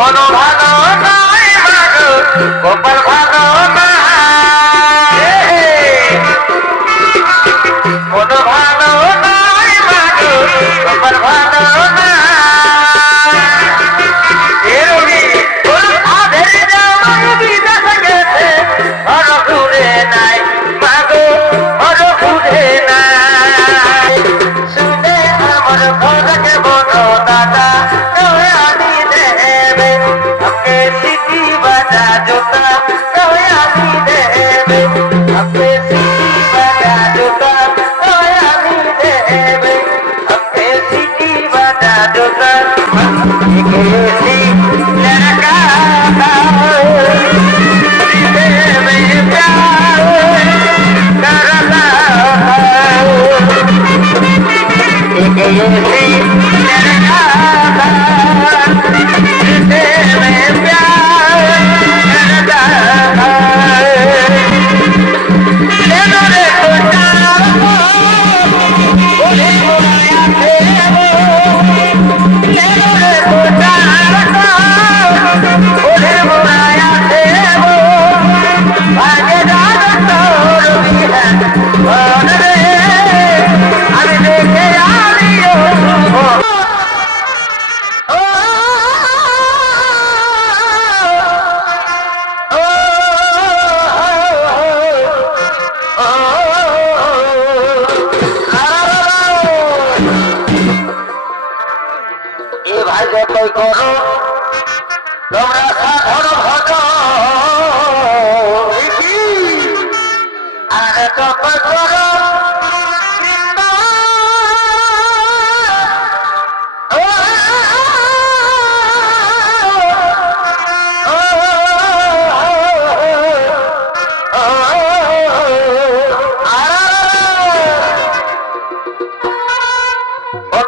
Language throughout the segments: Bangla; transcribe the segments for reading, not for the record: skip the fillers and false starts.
কোনো ভালো নয় মাগো গোপাল ভালো না কোনো ভালো নয় মাগো গোপাল ভালো না এরবি আধের জামাই বিদেশ গেছে ঘর ঘুরে নাই মাগো ঘর ঘুরে নাই শুনে আমার ঘরকে বলো দাদা আমি দেবে আপনি সিটি বাজা জোতা আমি দেবে আপনি সিটি বাজা জোতা আমি দেবে আপনি সিটি বাজা জোতা গেছি লড়কা যতই করো তোমরা সাধন ভজ আর যতই করো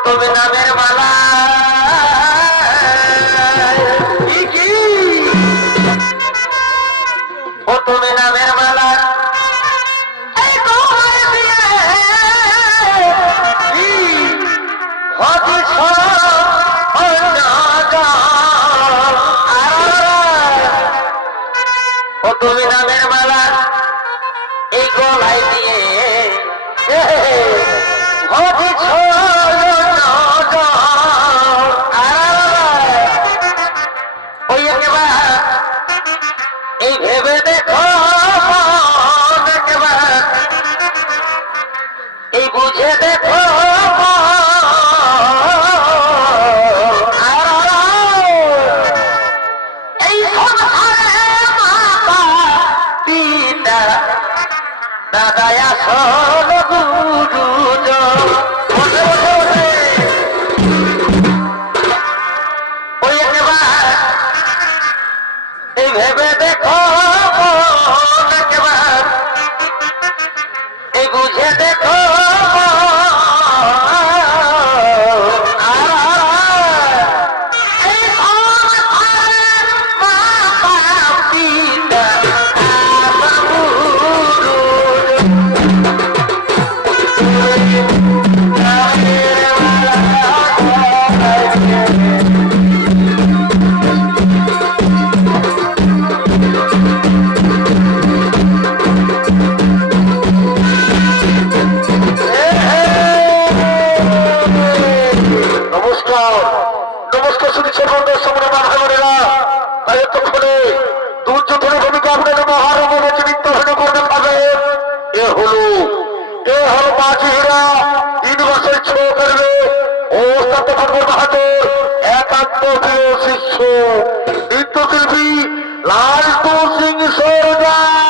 তুমি নামের মালা তুমি নামের মালা তুমি নামের মালা এই গলায় দিয়ে এই ভেবে দেখো এই বুঝে দেখো এই পিতা দাদা আসল গুরু ওই এই ভেবে দেখো এই বুঝে দেখো দুর্যোধনের ভূমিকা আপনাদের মহারণে চিত্ত হলে করতে পারবে এ হলো মাঝিরা 3 বছর ছো করবে ও সত্যধর্ম বাহাদুর একান্ত প্রিয় শিষ্য নৃত্যশিল্পী লালটু সিং সরদার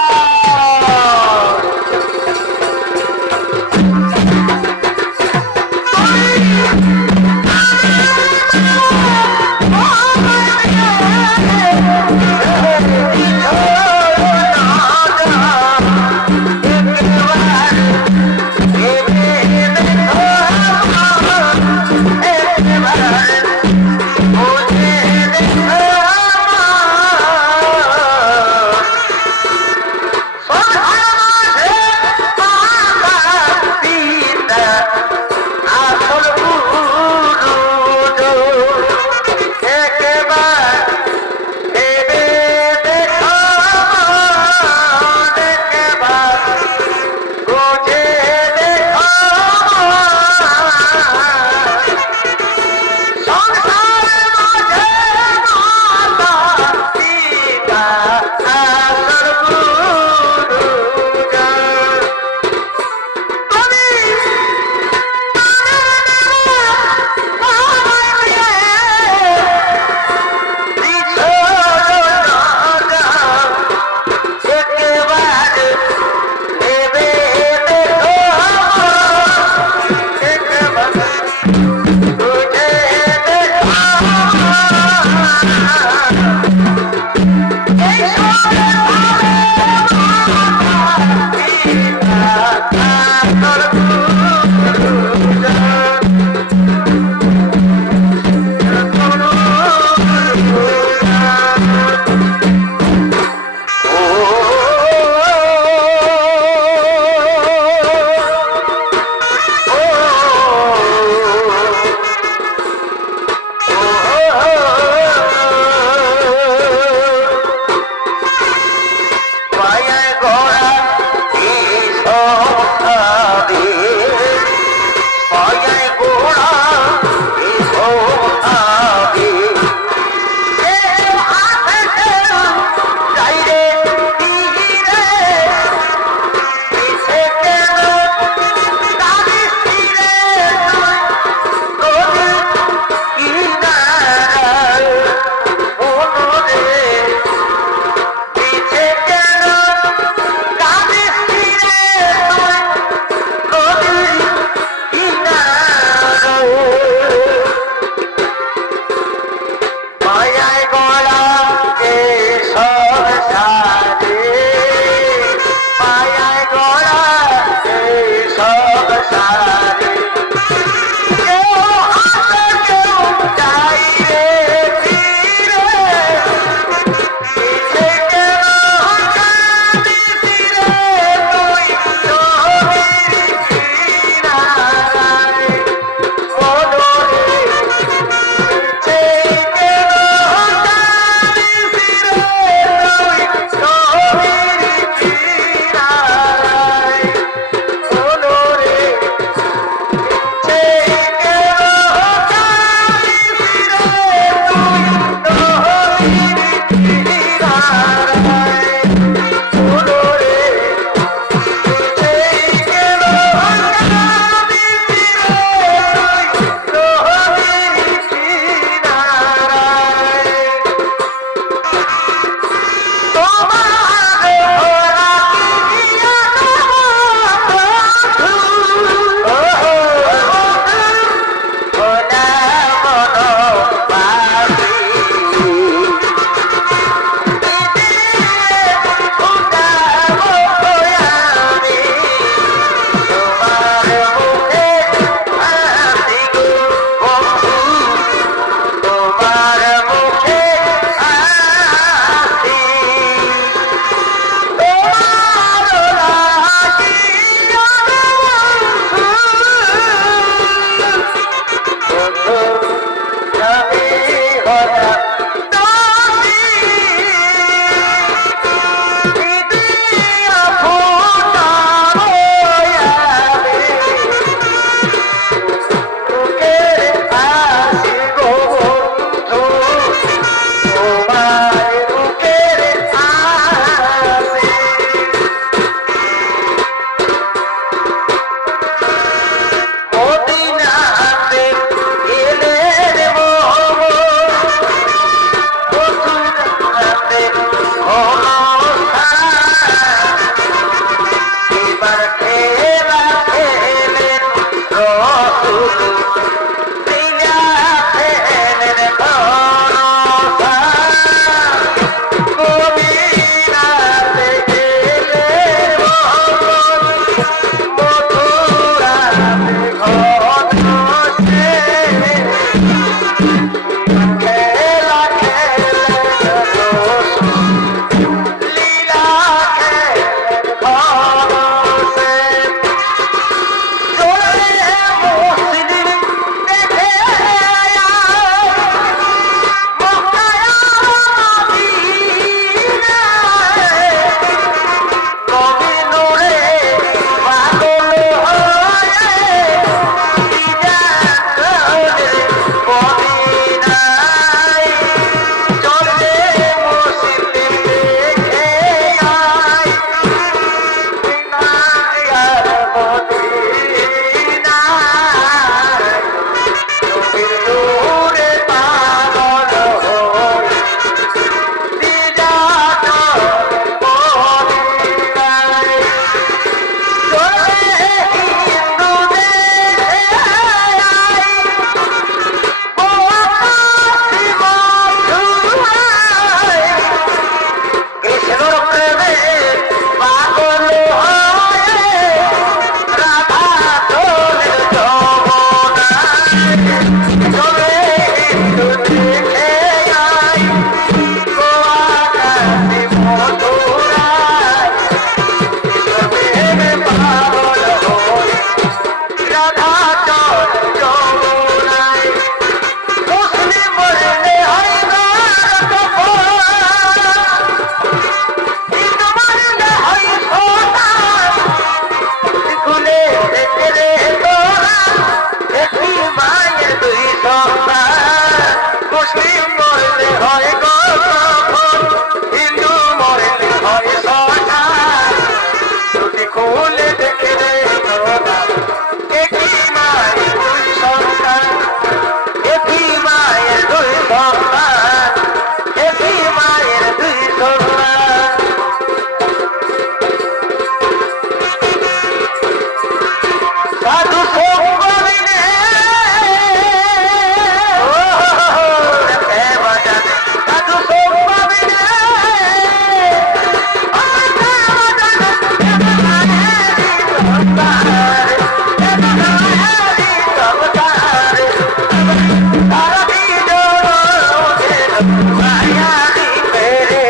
মায়ারি পেরে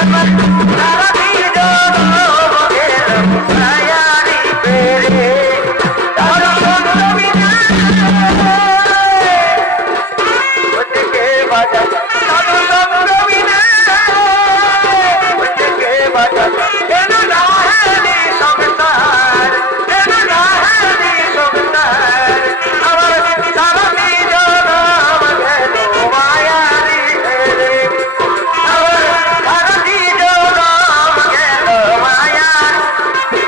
আমার সারা জীবন গেল মায়ারি পেরে তার সঙ্গে বিনা ওদিকে বাজা তার সঙ্গে বিনা ওদিকে বাজা কেন না হারি সংসার কেন না হারি সংসার আমার সারা জীবন গেল মায়ারি পেরে আমার সারা জীবন গেল মায়ারি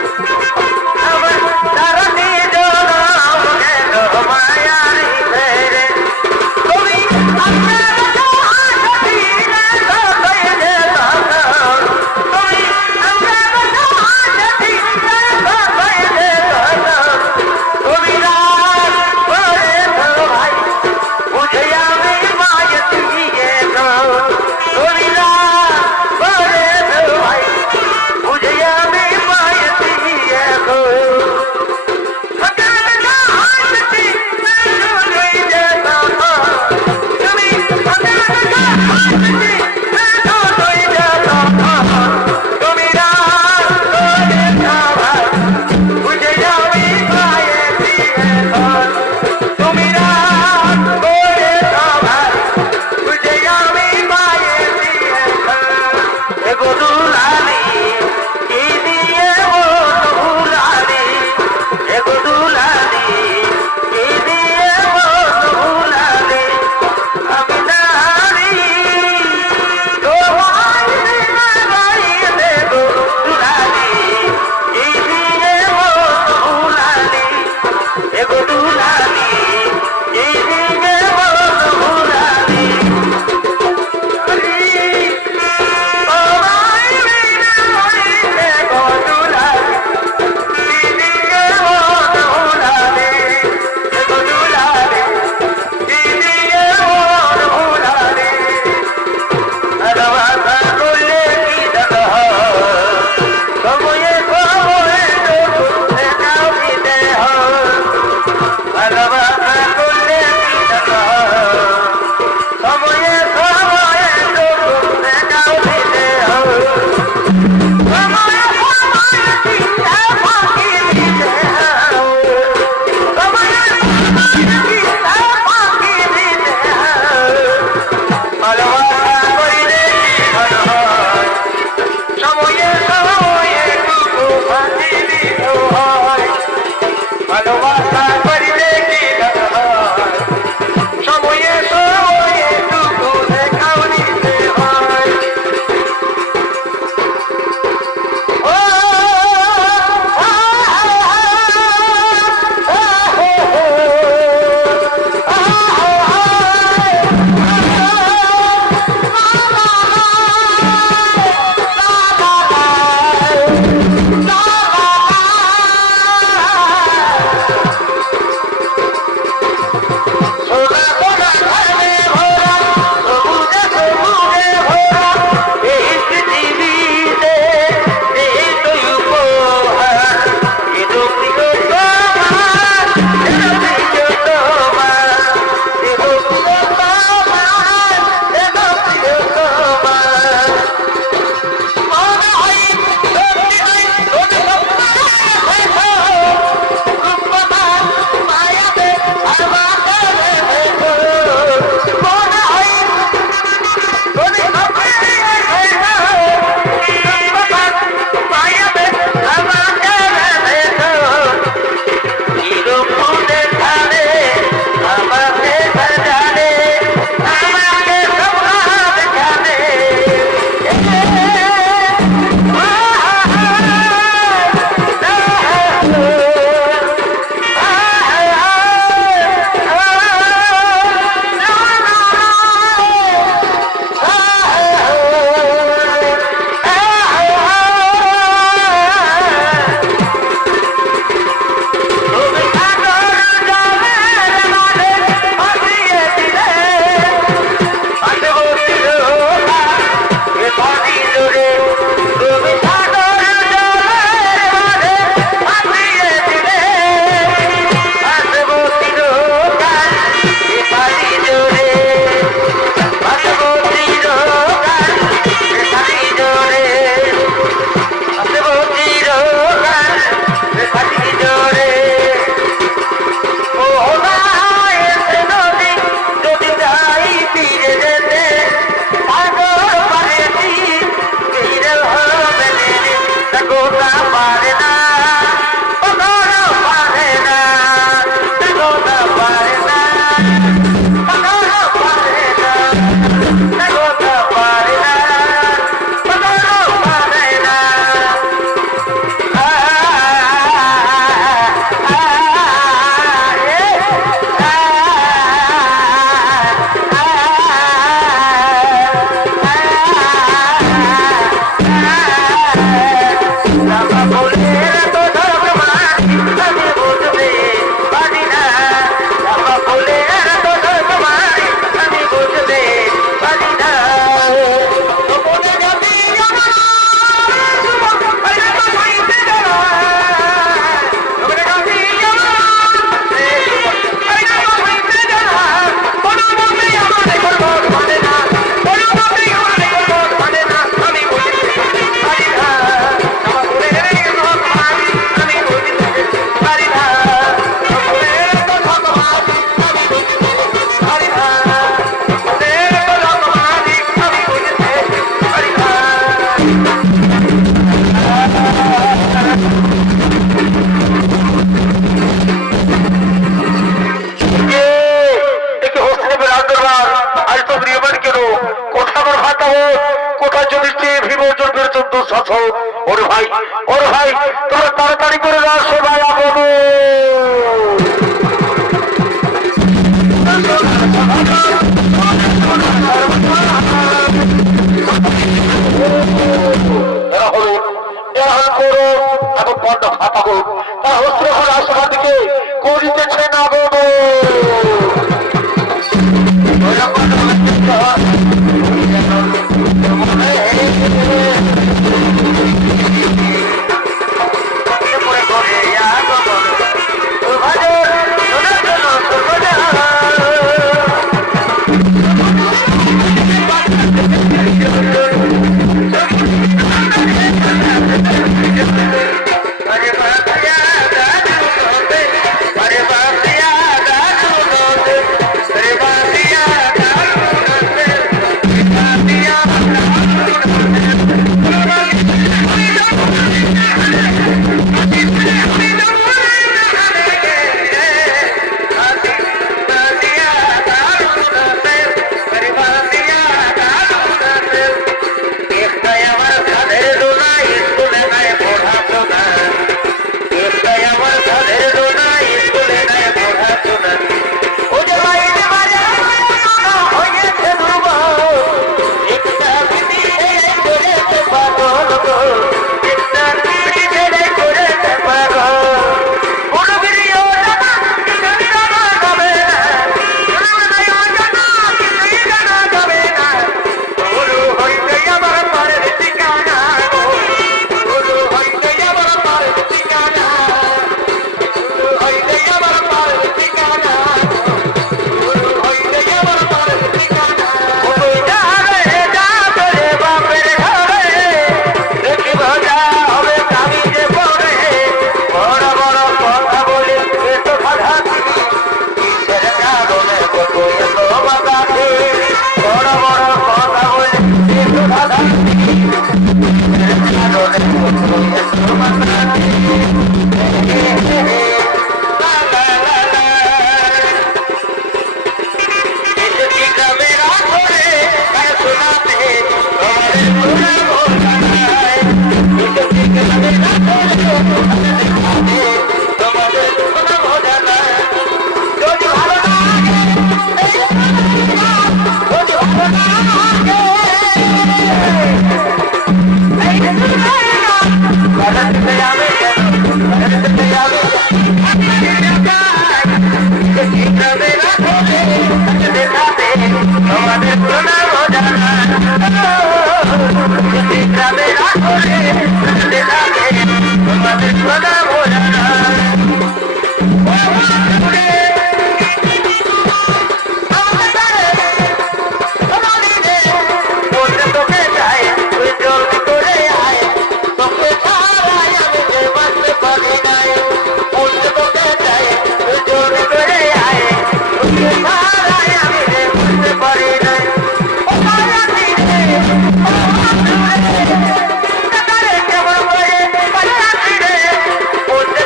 আমার সারা জীবন গেল মায়ারি পেরে তুমি আমার সাথী রে সবাইলে দাদা তুমি আমার সাথী রে সবাইলে দাদা তুমি রাত পরে তো ভাই বুঝে আমি মায়ত গিয়ে গো তুমি রাত পরে তো ভাই বুঝে আমি মায়ত গিয়ে গো সকাল না হাসতি তুমি ওর ভাই তোমরা তাড়াতাড়ি করে আসো ভাই আগমন। এখন বড্ড ফাটা হোক তার অস্ত্র ঘর আসবার দিকে করিতেছে না বাবু।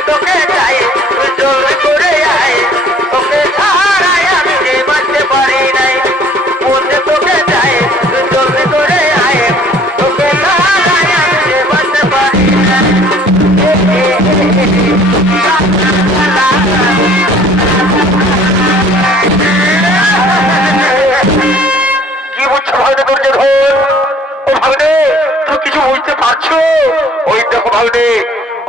তোকে চাই জোর করে আয় ভাগ্নে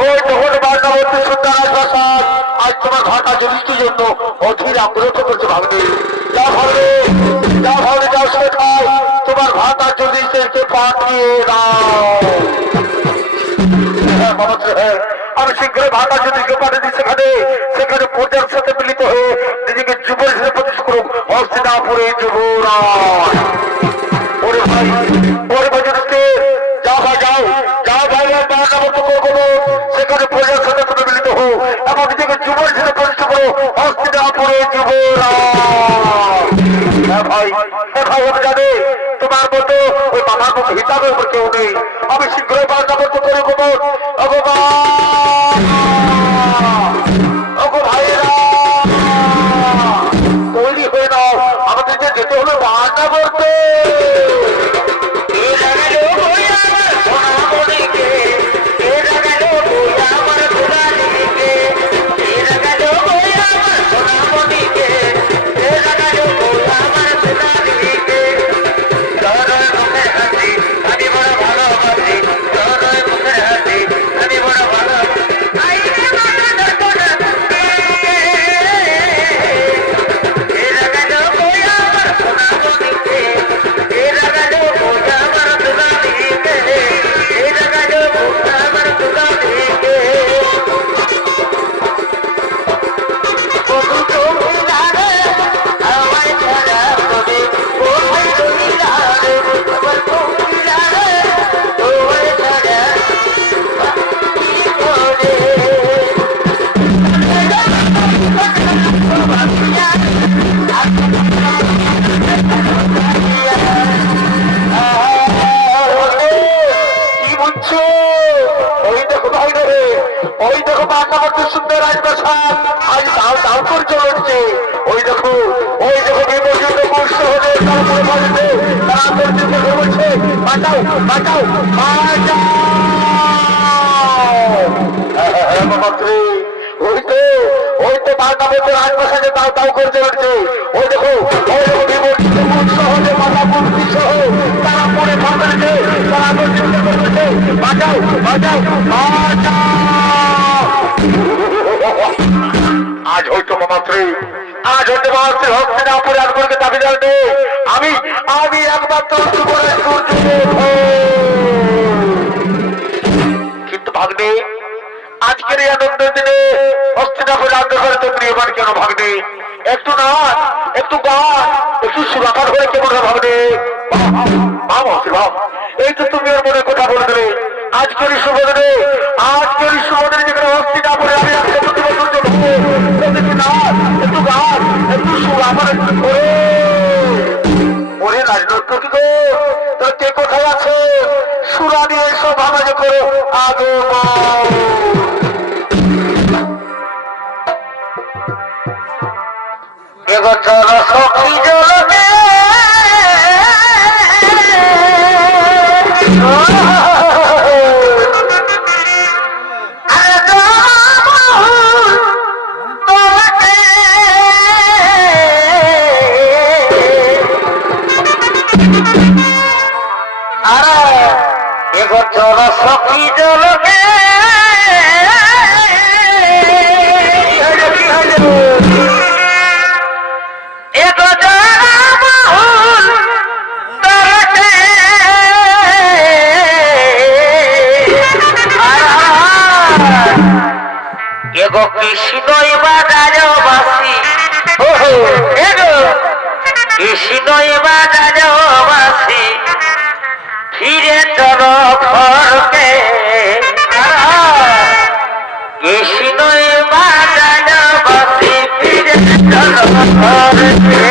ওই তখন বার্তাবর্তী সুন্দর রাজপ্রাসাদ আজ তোমার ঘাটা যুধিষ্ঠির জন্য অধীর আগ্রহ করছে ভাগ্নে। যা ভাগ্নে যাও সেখায় তোমার ঘাটা যুধিষ্ঠিরকে পাঠিয়ে দাও। আমি শীঘ্রই ভাটা যুধিষ্ঠিরকে পাঠিয়ে দিই সেখানে প্রজার সাথে মিলিত হয়ে নিজেকে যুবর হিসেবে প্রতিষ্ঠা করুক হস্তিনাপুরে যুবরাজ। ওরে ভাই যুধিষ্ঠির যাও ভাই বার্তাবর্ত করবো সেখানে প্রজার সাথে তুমি মিলিত হো এবং নিজেকে যুবর হিসেবে প্রতিষ্ঠা করো হস্তিনাপুরে যুবরাজ। ভাই আমি জানি তোমার মতো ওই বাবার মতো হিসাবে উপর কেউ নেই। আমি শীঘ্রই বার্তাবর্ত করে ভাইয়েরা তৈরি হয়ে নাও, আমাদেরকে যেতে হলো বার্তাবর্তে। ওই দেখো বাংলাবর্তী সুন্দর রাজপ্রাসাদ আজ দাও করে চলছে। ওই দেখো বিমোচিত পুষ্ট হলে তারা বলছে বাঁচাও ওই তো বাংলাবর্তী রাজপ্রাসাদে দাও করে চলছে। ওই দেখো বিমোচিত পুষ্ট হলে মাথা পুষ্টি সহ তারা পরে ফাঁসছে, তারা বলছে বাঁচাও। আজ হয়তো মামাত্রী হস্তিনাপুরে আকবরকে দাবি জানবে আমি একমাত্র কিন্তু ভাগ্নে আজকের এই আনন্দের দিনে হস্তিনাপুরে আগ্রহের তো প্রিয়মান কেন ভাগ্নে? একটু নাচ, একটু গান, একটু সুরাপার হয়ে কেমন ভাগ্নে? এই তো তুমি ওর মনে কথা বলে দেবে। আজকের শুভদিনে যেখানে হস্তিনাপুরে আমি একটু গান, একটু সুরাপার ওরে রাজনৈতিক গো তোর কে কোথায় আছে? সুরা নিয়ে সব আমাকে করো আগে এবছর সখী জলকে এবছর সখী জলকে এগো কৃষ্ণই বাজারবাসী কৃষ্ণই বাজারবাসী ফিরে চলো ঘরকে কৃষ্ণই বাজারবাসী ফিরে চলো ঘরকে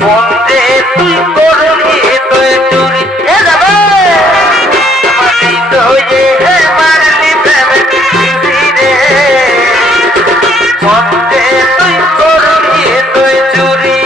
বন্ধে তুই করলি তুই চুরি এ যাবে মাটি তো হয়ে মারলি প্রেমে চুরি রে বন্ধে তুই করলি তুই চুরি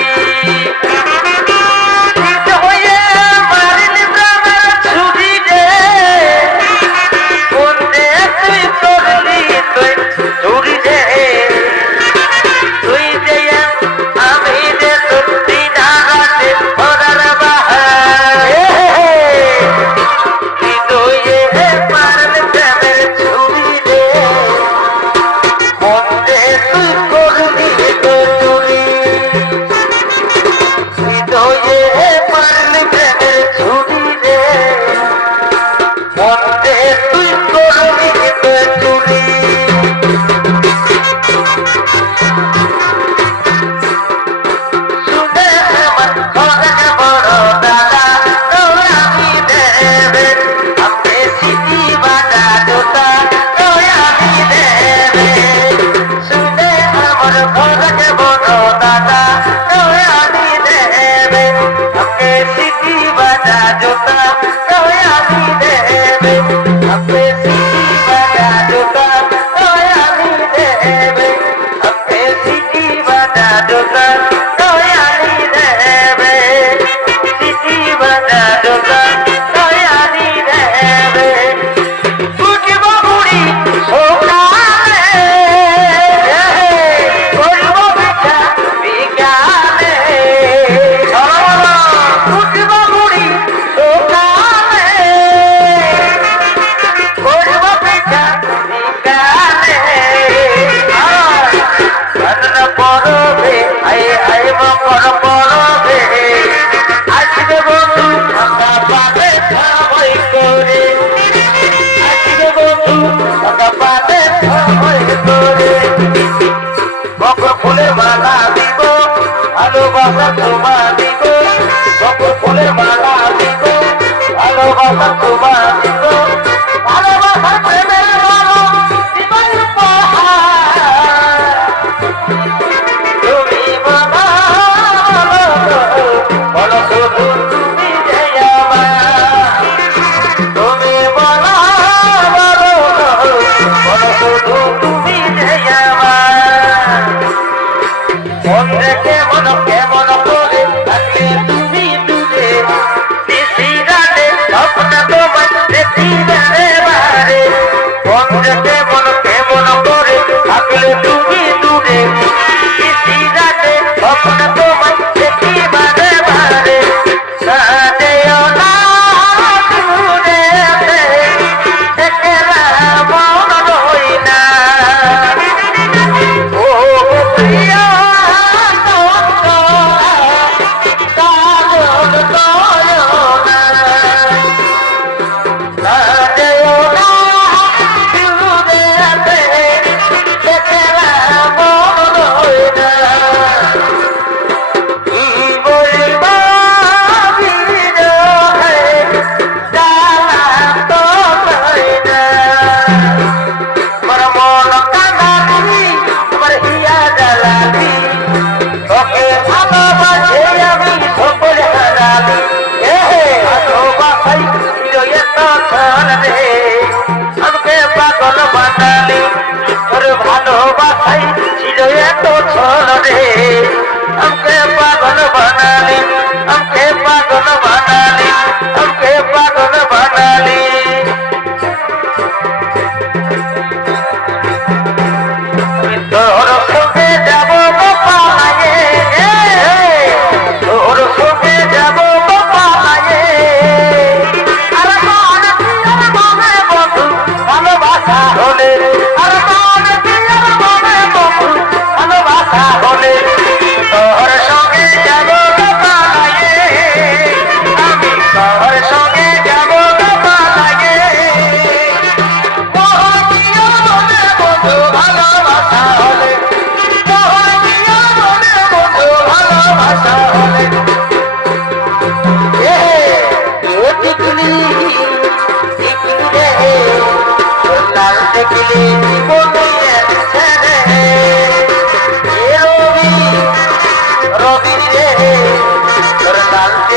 Última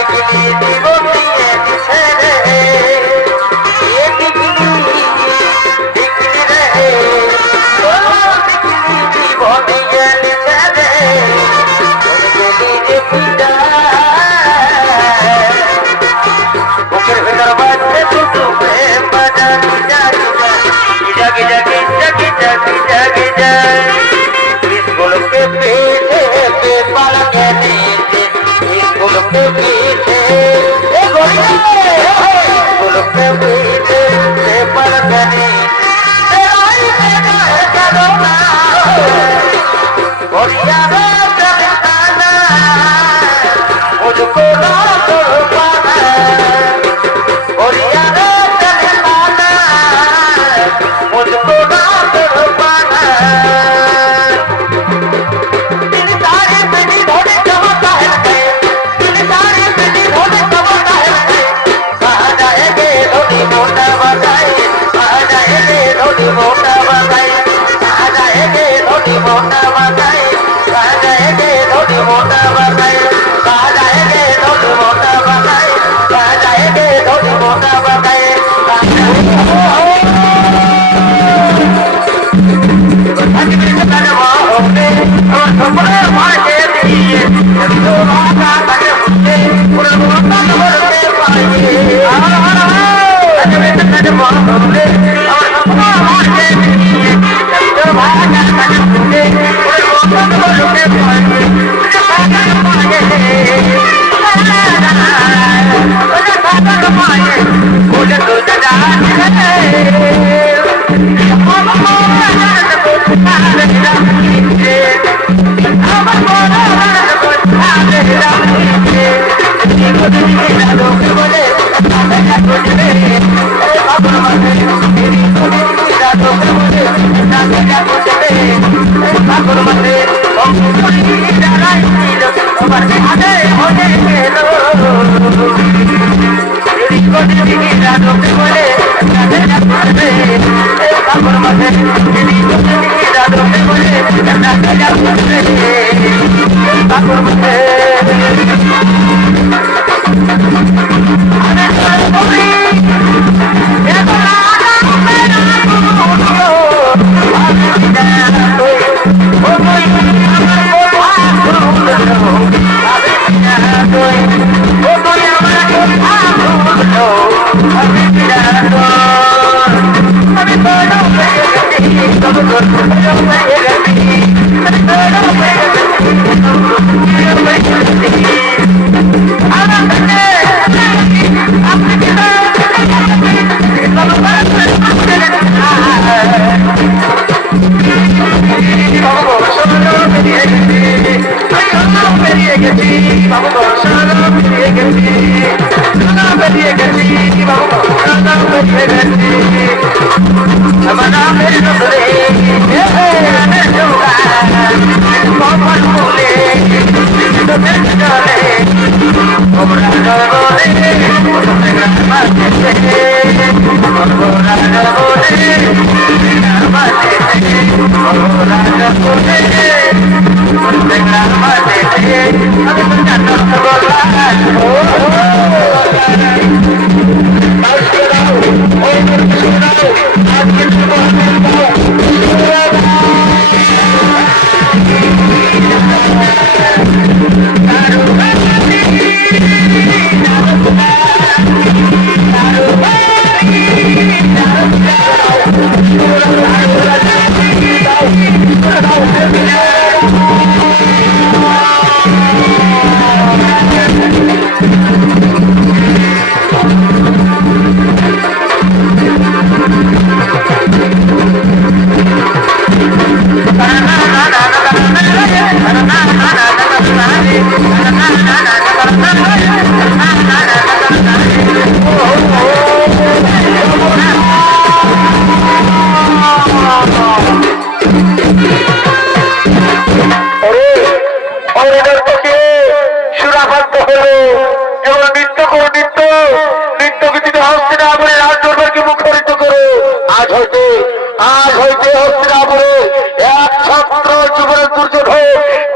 বিকিনি জীবন দিয়ে দিছে রে বিকিনি বিকিনি রে বিকিনি জীবন দিয়ে দিছে রে বুকের ভেতর বাজছে শুধু প্রেম বাজানি জাগি জাগি জাগি জাগি জাগি জাগি জাগি स्कूल के पीछे पेपर के नीचे स्कूल के पीछे स्कूल के पीछे पेपर के नीचे मुझको ना करो पाना मुझको ना करो पाना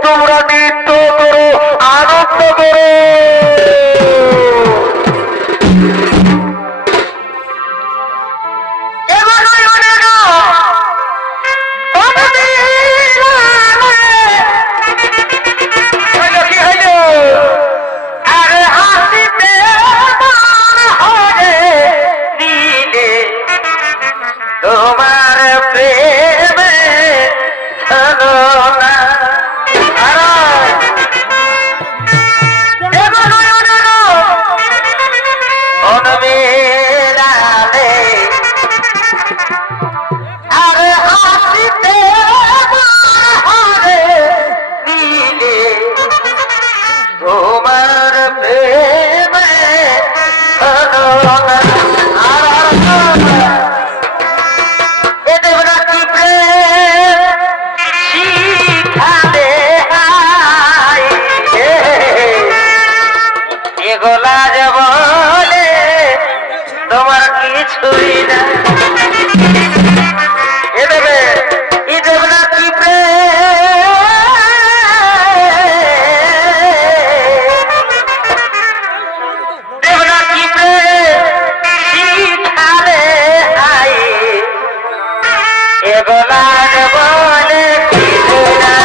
তোমরা নৃত্য করো, আনন্দ করো। এগোলা যে বলে তোমার কিছুই না এ দেবে ই দেব না কি দেব না কি শিখালে আই এগোলা যে বলে কিছু না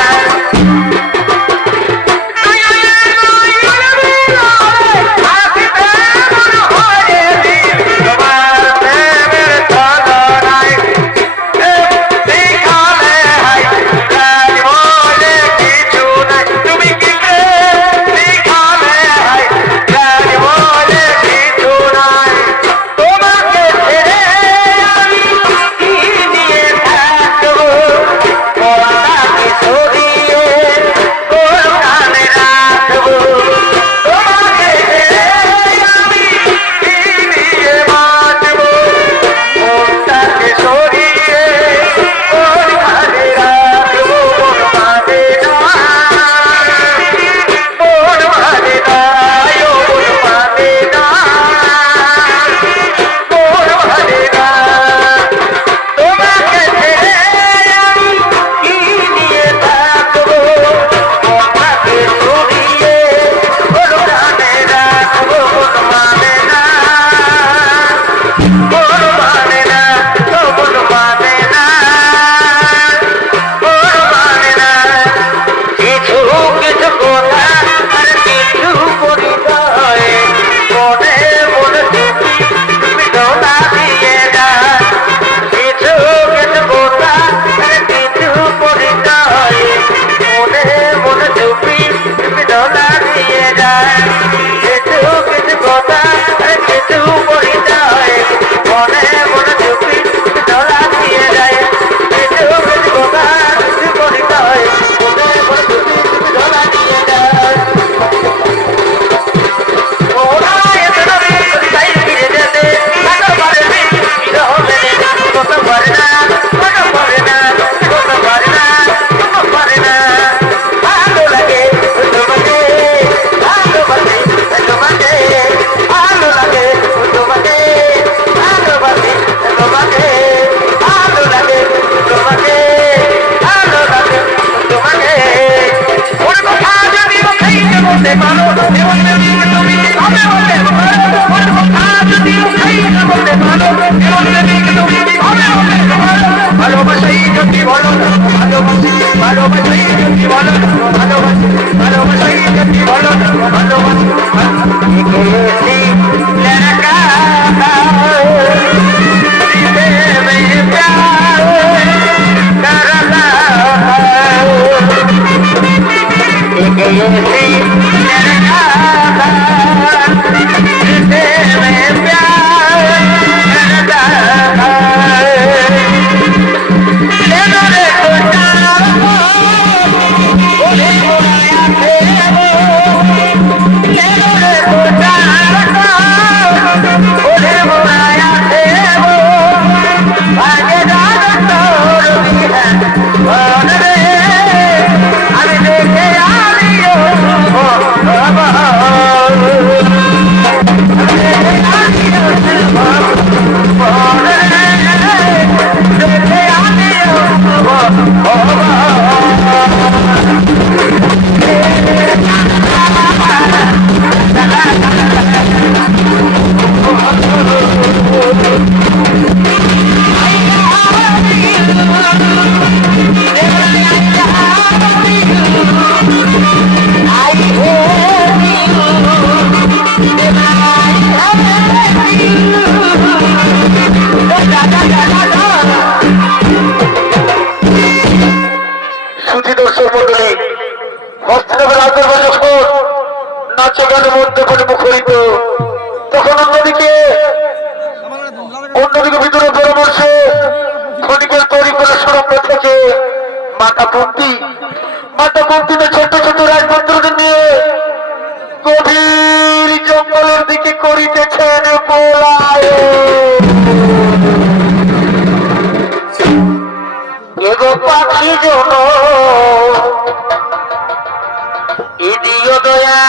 অন্যদিকে ভিতরে পরামর্শ খনিকের তৈরি করা সুরঙ্গ থেকে মাতা মূর্তিতে ছোট ছোট রাজপুত্রদের নিয়ে গভীর জঙ্গলের দিকে করিতেছেন এগো পাখি জন ইদিও দয়া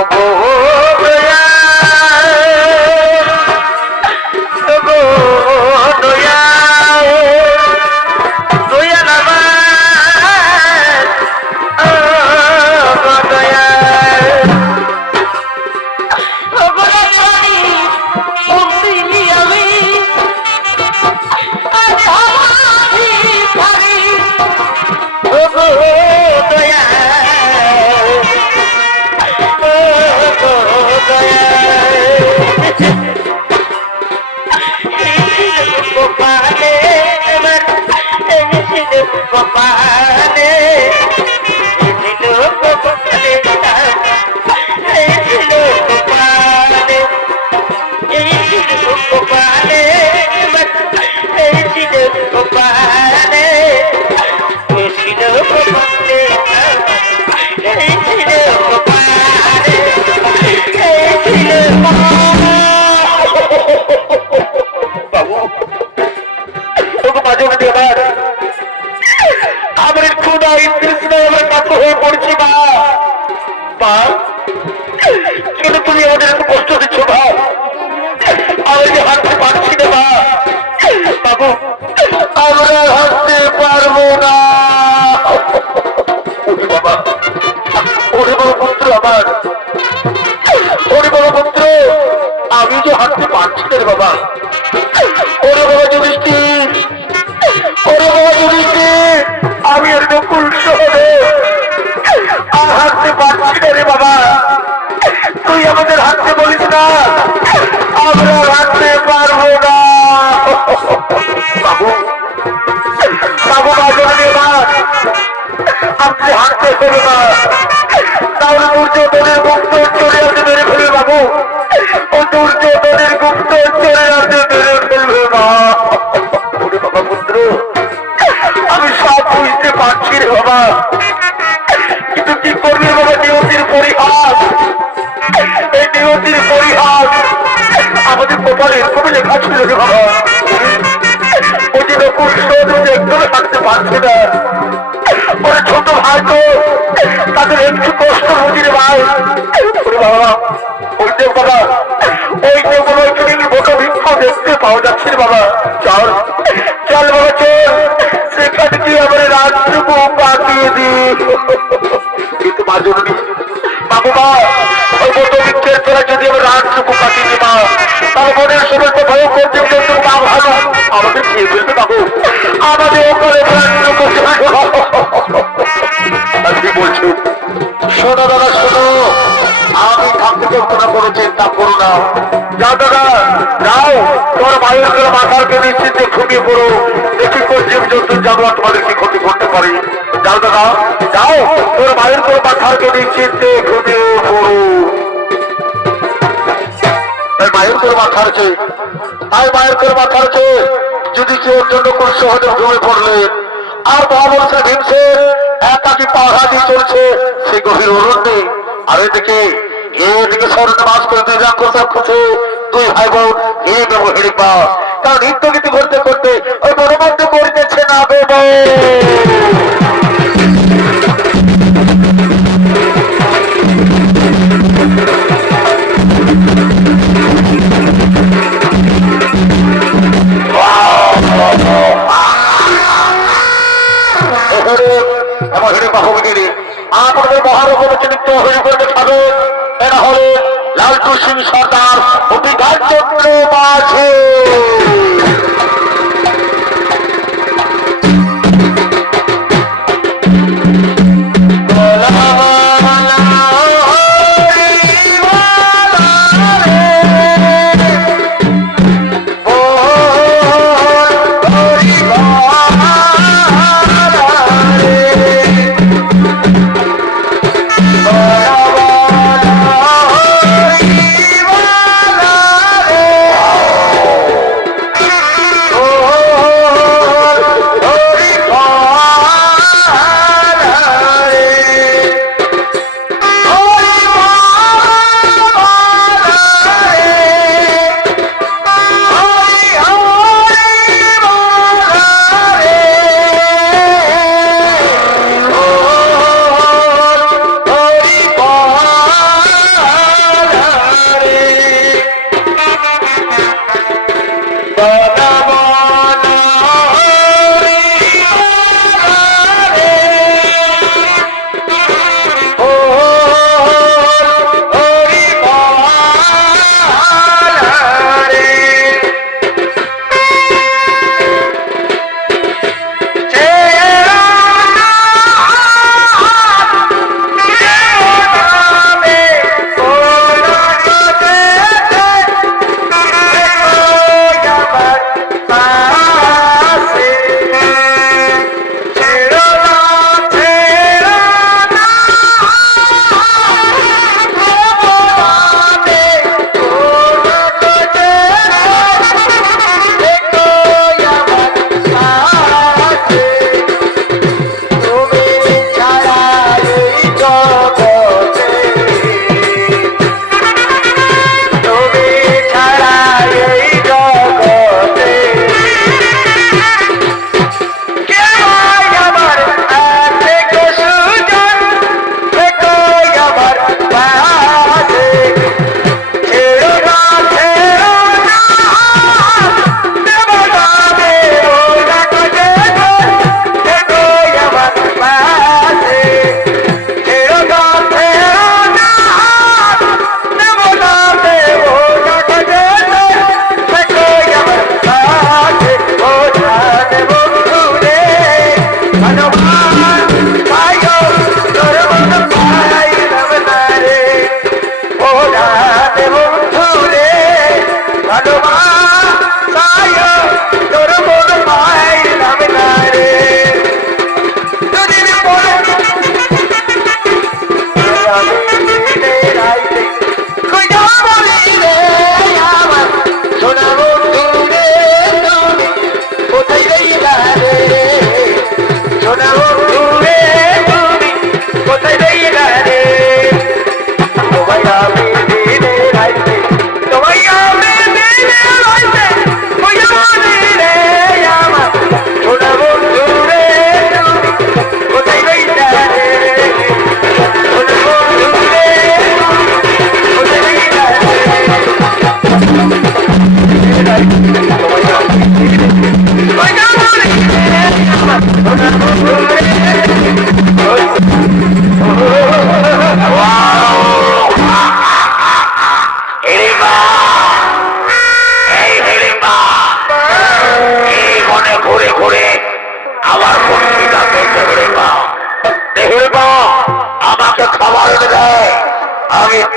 ওগো দয়া ওগো দয়া দয়া নামার ওগো দয়া ওগো রানী অমনি আমি আজ হামারি ভারি ওগো দয়া ওগো দয়া গোপালে এবার এসেছিল গোপালে এসেছিল গোপালে এসেছিল গোপালে এসেছিল গোপালে এবার এসেছিল গোপালে এসেছিল গোপালে এসেছিল গোপালে এসেছিল বাবু ওগো বাজনা দেবার আমার ক্ষুদাই তৃষ্ণা আমার কাছে হয়ে পড়ছি মা মা কিন্তু তুমি আমাদের এত কষ্ট দিচ্ছ মা আমি যে হাঁটতে পারছি না মা বাবু আমরা হাঁটতে পারবো না ওরে বাবা ওরে বড় পুত্র আমার ওরে বড় পুত্র আমি যে হাঁটতে পারছি না রে বাবা ওরে বাবা যুধিষ্ঠির ওরে বাবা যুধিষ্ঠির আমি এর নকুল শহরে আর হাঁটতে পারছি না রে বাবা তুই আমাদের হাঁটতে বলিস না আমরা হাঁটতে পারবো না বাবু বাবু বাজনা এবার আপনি হাঁটতে হবে না তাহলে দুর্যোধনের গুপ্ত চলে আসতে মেরে ফেলবে বাবু ও দুর্যোধনের গুপ্ত চলে আসতে মেরে ফেলবে না ওরে বাবা পুত্র আমি সব বুঝতে পারছি রে বাবা কিন্তু কি করবি বাবা নিয়তির পরিহাস এই নিয়তির পরিহাস আমাদের কপালে এরকমই লেখা ছিল রে বাবা ওই যে নকুল সহদেব একদমই থাকতে পারছে না ওরা ছোট ভাই তো তাদের একটু কষ্ট বুঝি রে ভাই ওরে বাবা ওই যে বাবা ওই যে কোনো একটি বড় বৃক্ষ দেখতে পাওয়া যাচ্ছে রে বাবা চল চল বাবা চল সেখানে কি আমার রাতটুকু কাটিয়ে দি কিন্তু মা জননী বাবু মা ওই বড় বৃক্ষের তোরা যদি আমার রাতটুকু কাটিয়ে দি মা তাহলে মনের সময় তো ভয় করছে কিন্তু মা ভালো আমাদের খেয়ে ফেলবে বাবু আমাদের ওপরে রাতটুকু কি বলছো শোনো দাদা শোনো আমি থাকতে পারবো না কোনো চিন্তা করো না যাও দাদা যাও তোমার মায়ের করে মাথারকে নিশ্চিন্তে ঘুমিয়ে পড়ো দেখি কোন জীব জন্তু জানোয়ার তোমাদের কি ক্ষতি করতে পারে যাও দাদা যাও তোমার মায়ের করে মাথারকে নিশ্চিন্তে ঘুমিয়ে পড়ো মায়ের করে মাথা আছে মায়ের করে মাথা আছে যদি কেউ জন্য কোন সহজে ঘুমিয়ে পড়লেন আর মহাবংশ ভীমসেন একাকি পাহাড়া দিয়ে চলছে সে গভীর অরণ্যে আর এদিকে স্মরণে বাস করে দুই রাক্ষসের খুঁজে দুই ভাই বোন এই দেবো হিড়িপা কারণ নিত্য গীতি করতে করতে ওই বনবন্ধ করিতেছে না দেব এমন হিড়িপা হবে আপনাদের মহারকম লিপ্ত হয়ে করতে খাবে এরা হলে লালটু সিং সর্দার ও বিধান চন্দ্র মাঝে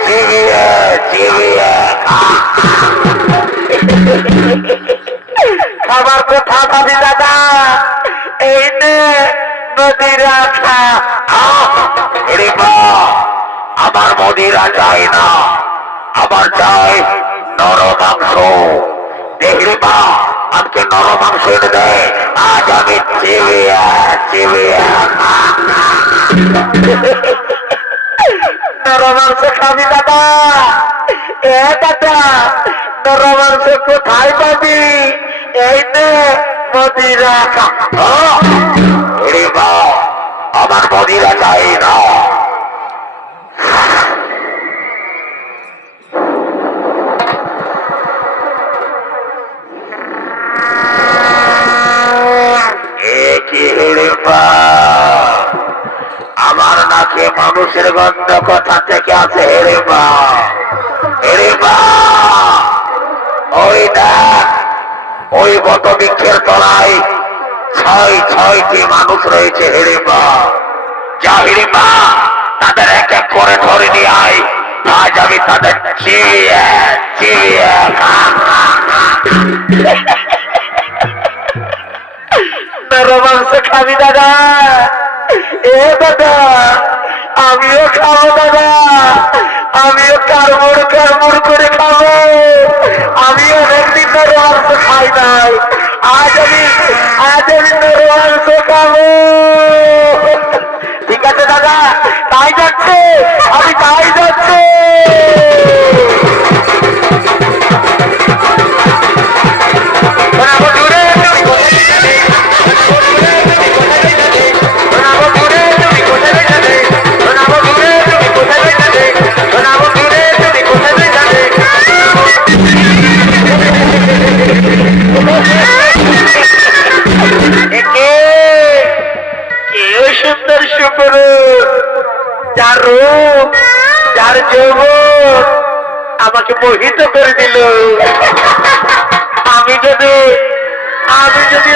চিবিয়ে চিবিয়ে খাবার কোথা পাবি দাদা? এই নে নদীরা খা। রে মা, আমার মদিরা চাই না, আমার চাই নর মাংস। দেখলি মা, আজকে নর মাংস এনে দেয়, আজ আমি চিবিয়ে চিবিয়ে নর মাংস খাবি দাদা? এ দাদা, নর মাংস কোথায় পাবি? এই নে মদিরা খা। রে মা, আমার মদিরা চাই না। আমার নাকে মানুষের গন্ধ কোথা থেকে আছে? হেরে মা, হেরে মা, ওই দেখ, ওই বট বৃক্ষের তলায় ছয়টি মানুষ রয়েছে। হেরে মা, যা হেরে মা, তাদের এক এক করে ধরে নিয়ে আয়, আজ আমি তাদের চিবিয়ে চিবিয়ে নর মাংস খাবি দাদা? এ দাদা, আমিও খাবো দাদা, আমিও কারমুড় করে খাবো। আমিও একদিন নর মাংস খাই নাই, আজ আমি নর মাংস খাবো। ঠিক আছে দাদা, তাই যাচ্ছে, আমি তাই যাচ্ছে। সুন্দর সুপুর, যার রূপ, যার যৌবন আমাকে মোহিত করে দিল। আমি যদি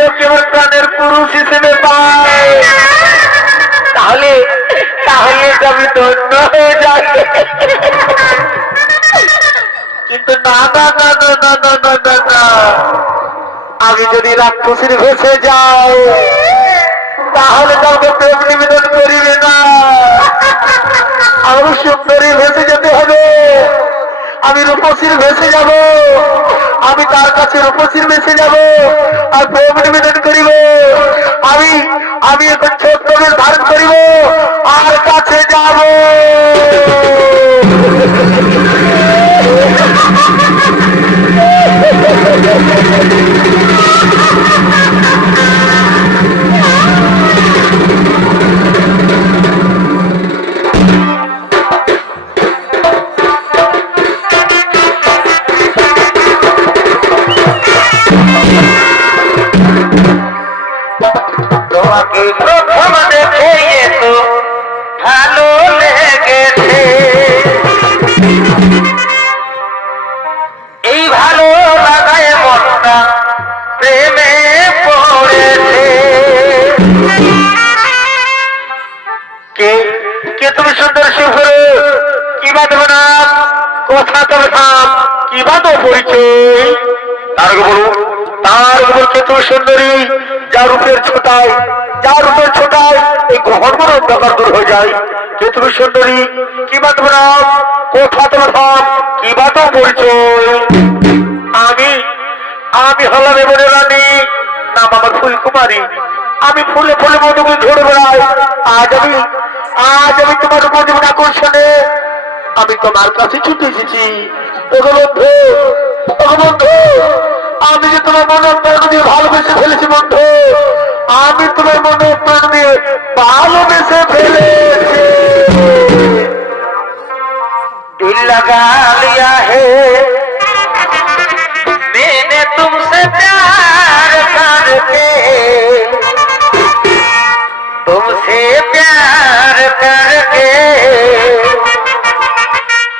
ওকে আমার প্রাণের পুরুষ হিসেবে পাই, তাহলে আমি ধন্য হয়ে যাই। কিন্তু না না না না না না না না না, আমি যদি রাক্ষসীর ভেসে যাই, তাহলে কাউকে প্রেম নিবেদন করিবে না। আমার সুন্দরী ভেসে যেতে হবে, আমি রূপসীর ভেসে যাব, আমি তার কাছে রূপসীর ভেসে যাব আর প্রেম নিবেদন করিব। আমি এখন ছদ্মবেশ ধারণ করিব আর কাছে যাব। তোমাকে প্রথম দেখে তো ভালো লেগেছে, এই ভালো লাগায় মনটা প্রেমে পড়েছে। কে তুমি সুন্দর সুভর, কি বা তোমার নাম, কথা তোমার নাম, কি বা তো পরিচয়? তার উপর কে তুমি সুন্দরী, যার রূপের ছোটায় এই ঘরগুলো অন্ধকার দূর হয়ে যায়। কে তুমি সুন্দরী, কি বা তোমার নাম, কোথা তোমার নাম, কি বা তো পরিচয়? আমি হলাম এবারে রানী, নাম আমার ফুলকুমারী। আমি ফুলে ফুলে মধুগুলো ঝরে বেড়াই। আজ আমি তোমার উপর জীবন আকর্ষণে আমি তোমার কাছে ছুটে এসেছি। বন্ধু, আমি যে তোমার মনে প্রাণ দিয়ে ভালোবেসে ফেলেছি বন্ধু, আমি তোমার মনে প্রাণ দিয়ে ভালোবেসে ফেলেছি। दिल लगा लिया है मैंने तुमसे प्यार करके, तुमसे प्यार करके,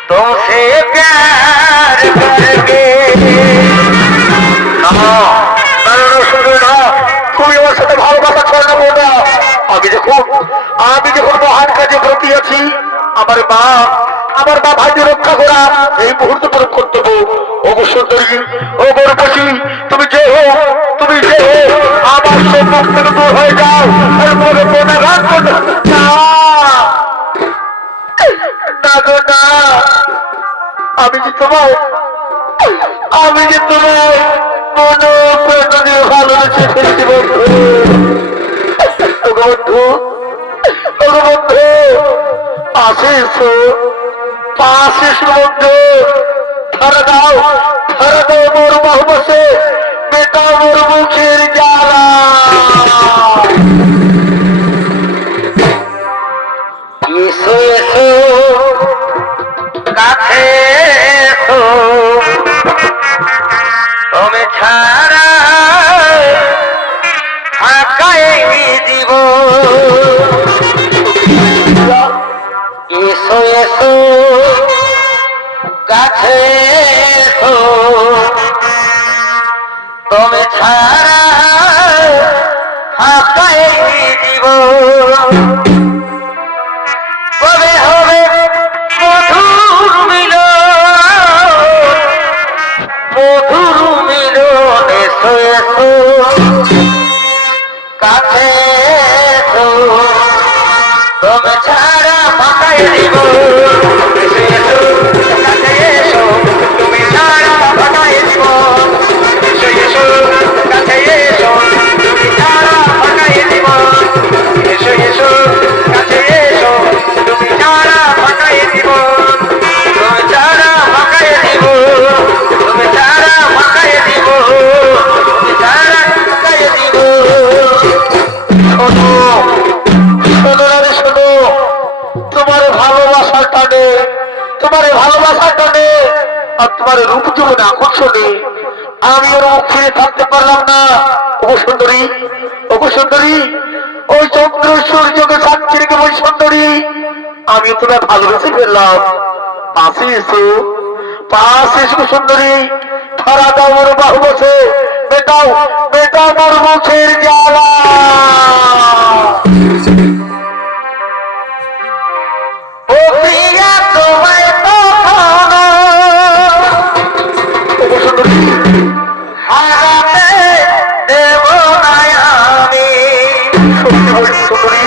तुमसे प्यार करके। তুমি আমার সাথে ভালোবাসা করে না বলবা। আমি যখন মহান কাজে ব্রতী আছি, আমার মা আমার মা ভাইকে রক্ষা করা এই মুহূর্তে পুরো কর্তব্য। ওগো সুন্দরী, ও গর্ভবতী, তুমি যে হো, তুমি যে হো, আমার সম্মুখ থেকে দূর হয়ে যাও। আর মনে প্রণাঘাত করো না, না গো না। আমি যে তোমায় মনে প্রেরণা দিয়ে ভালোবেসে ফেলেছি বন্ধু। ওগো বন্ধু, ওগো বন্ধু, পাশে এসো, পাশে এসো বন্ধু। ধরে দাও মোর মহবসে, মেটাও মোর মুখের জ্বালা। এসো এসো কাছে এসো, তুমি ছাড়া ফাঁকায় দিব। এসো এসো কাছে এসো, তুমি ছাড়া ফাঁকায় দিব। কবে হবে মধুর মিলন, এসো এসো কাছে এসো, তুমি ছাড়া ফাঁকায় দিব। এসো এসো কাছে এসো, তুমি ছাড়া ফাঁকায় দিব। এসো এসো কাছে এসো, তুমি ছাড়া ফাঁকায় দিব। এসো এসো কাছে এসো, তুমি ছাড়া ফাঁকায় দিব। তুমি ছাড়া ফাঁকায় দিব, তুমি ছাড়া ফাঁকায় দিব, তুমি ছাড়া ফাঁকায় দিব। শোনো শোনো রে শোনো, তোমার ভালোবাসার টানে, তোমার ভালোবাসার টানে আর তোমার রূপ জীবনে আকর্ষণে আমি ওর মুখ ফিরে থাকতে পারলাম না। ওগো সুন্দরী, ওগো সুন্দরী, ওই চন্দ্র সূর্যকে সাক্ষী রেখে ওই সুন্দরী, আমি তোমার ভালোবেসে ফেললাম। পাশে এসো, পাশে এসো সুন্দরী, ধরা দাও ওর বাহু বসে, মেটাও মেটাও মোর মুখের জ্বালা। ও প্রিয়া তোমায় কখনো সুন্দরী হারাতে দেব না আমি। সত্যি বলছি সুন্দরী,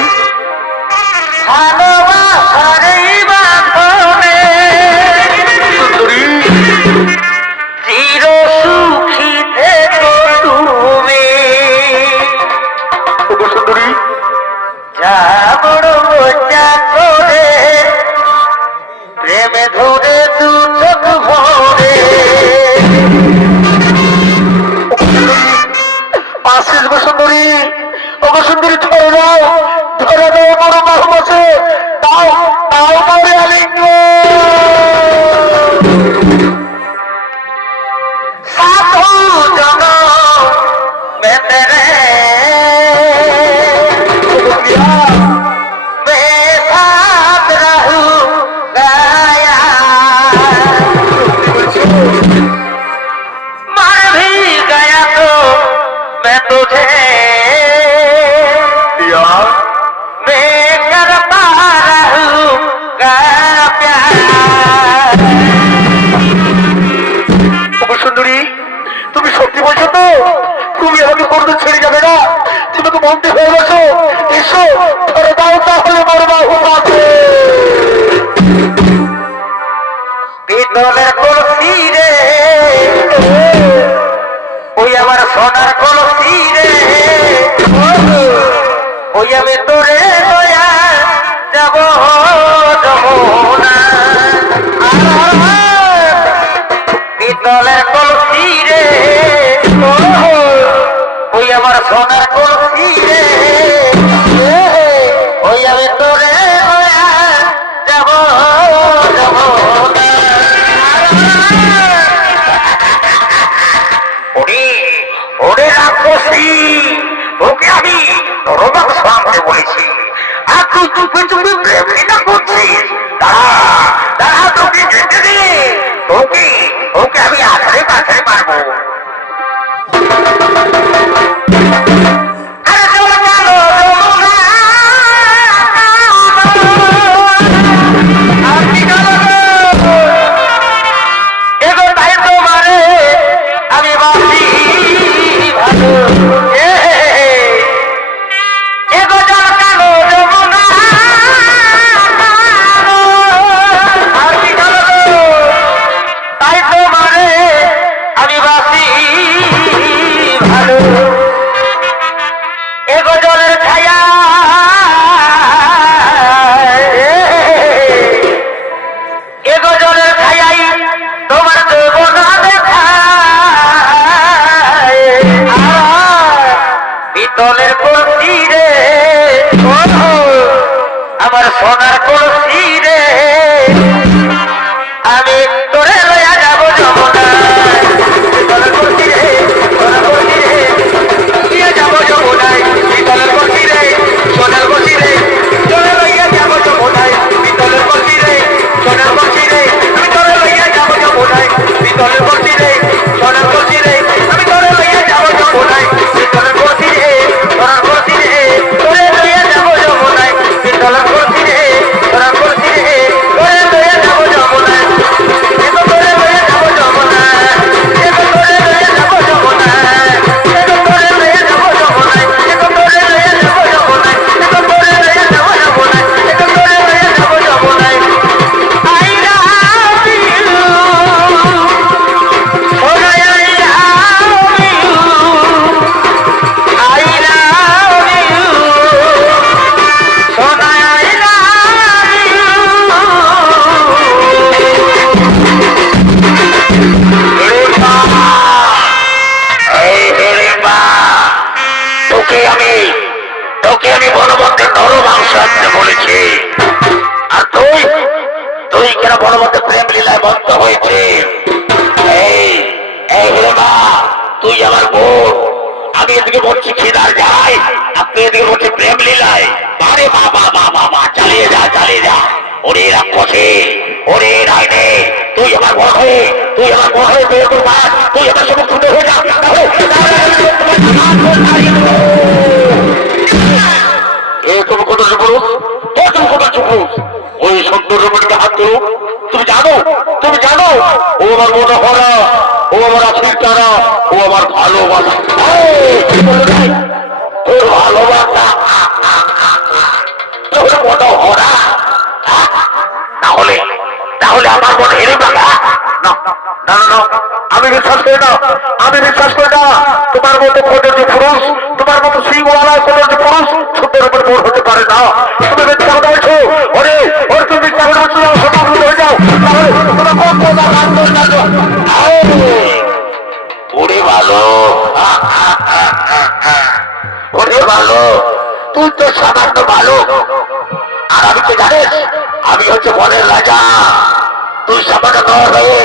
ভালোবাসার এই বাঁধনে সুন্দরী চির সুখী থেকো তুমি। ওগো সুন্দরী, যা বড় মজা করে প্রেমে ধরে দু চোখ ভরে। পাশে এসো সুন্দরী, ওগো সুন্দরী, ধরে দাও বড় বাহু বসে, দাও দাও মরে আলিঙ্গ। সাধু জন মেতেরে बेसाथ रहूंगा मर भी गया तो मैं तुझे मैं करता रहूंगा प्यार। সুন্দরী, তুমি সত্যি বলছো তো? তুমি আমাকে কোনদিন ছেড়ে যাবে না? তুমি তো বন্ধু হয়ে গেছো। এসো, ধরে দাও তাহলে মোর বাহু কাছে। পিতলের কলসি রে, ওই আমার সোনার কলসি রে, ওই আমি তোরে লয়া যাব যমুনা। পিতলের কলসি রে, ওই আমার সোনার কলসি রে, ওই আমি তোরে লয়া যাব যমুনা। ওরে ওরে রাক্ষসী, ওকে আমি নরমাংস আনতে বলেছি, আর তুই চুপে চুপে প্রেম করছিস। দাঁড়া দাঁড়া, পিতলের কলসি রে ও আমার সোনার কলসি রে আমি তোরে লইয়া যাব যমুনায় পিতলের কলসি রে সোনার কলসি রে লইয়া যাব যমুনায় পিতলের কলসি রে সোনার কলসি রে তোরে লইয়া যাব যমুনায় পিতলের কলসি রে সোনার কলসি রে আমি তোরে লইয়া যাব যমুনায় পিতলের কলসি রে সোনার কলসি রে আমি তোরে লইয়া যাব যমুনায় পিতলের কলসি রে সোনার কলসি রে তোরে লইয়া যাব যমুনায় পিতলের কলসি রে সোনার কলসি রে তোরে লইয়া যাব যমুনায় এগো তোরে লইয়া যাব যমুনায় এগো তোরে লইয়া যাব যমুনায় এগো তোরে লইয়া যাব যমুনায় এগো তোরে লইয়া যাব যমুনায় এগো তোরে লইয়া যাব যমুনায় এগো তোরে লইয়া যাব যমুনায় আই লাভ ইউ সোনা I love you I love you, সোনা I love you. রেবা, এই রেবা, তোকে আমি বনবন্ধের নরমাংস আনতে বলেছি আর তুই কেন বনবন্ধের প্রেম লীলায় বন্ধ হয়েছে এই রেবা, তুই আমার বোন আমি এদিকে বলছি খিদার যাই আপনি এদিকে বলছি প্রেম লীলায় আরে বাবা বাবা চালিয়ে যা ওরে রাক্ষসে ওরে রাইনে তুই আমার বড় হয়ে বিয়ে করবা তুই আমার সঙ্গে ছুটে হয়ে যা তুমি কত চুপুরুষ তুমি কত চুপুরুষ ওই সুন্দর রমণীকে হাত করো তুমি জানো ও আমার মনে হরা ও আমার আশির তারা ও আমার ভালোবাসা তোর ভালোবাসা তোর মনে হরা তাহলে আমার মনে হেরে বাবা না আমি বিশ্বাস করি না তোমার মতো কোটের যে পুরুষ তোমার মতো সিংওয়ালা কোটের যে পুরুষ ছোটের উপর বড় হতে পারে না তুমি মিথ্যা কথা বলছো ওরে তুমি মিথ্যা কথা বলছো হয়ে যাও ওরে ভালো তুই তো সামান্য ভালো আর আমি তো জানিস আমি হচ্ছে বনের রাজা তুই সামান্য নয় হয়ে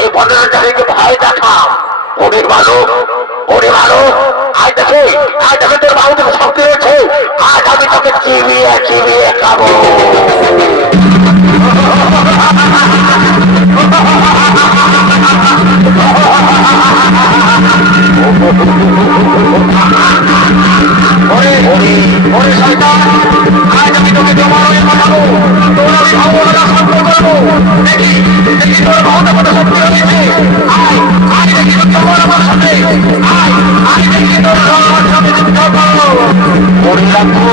এই বনের রাজাকে ভয় দেখা ওরে ভালো আজ দেখে তোর বাবু তোকে শক্তি হয়েছে আজ আমি তোকে চিবিয়ে খাবো ওরে শয়তান আজ আমি তোকে জমানোয় পাঠাবো তোর আমি ভাবনা সম্পর্ক করবো দেখি তোর ভাবনা কত শক্তি রয়েছে আজ দেখি তোর জমার আমার সাথে আজ দেখি তোর আমার সাথে তুমি যাবো ওরে রাখো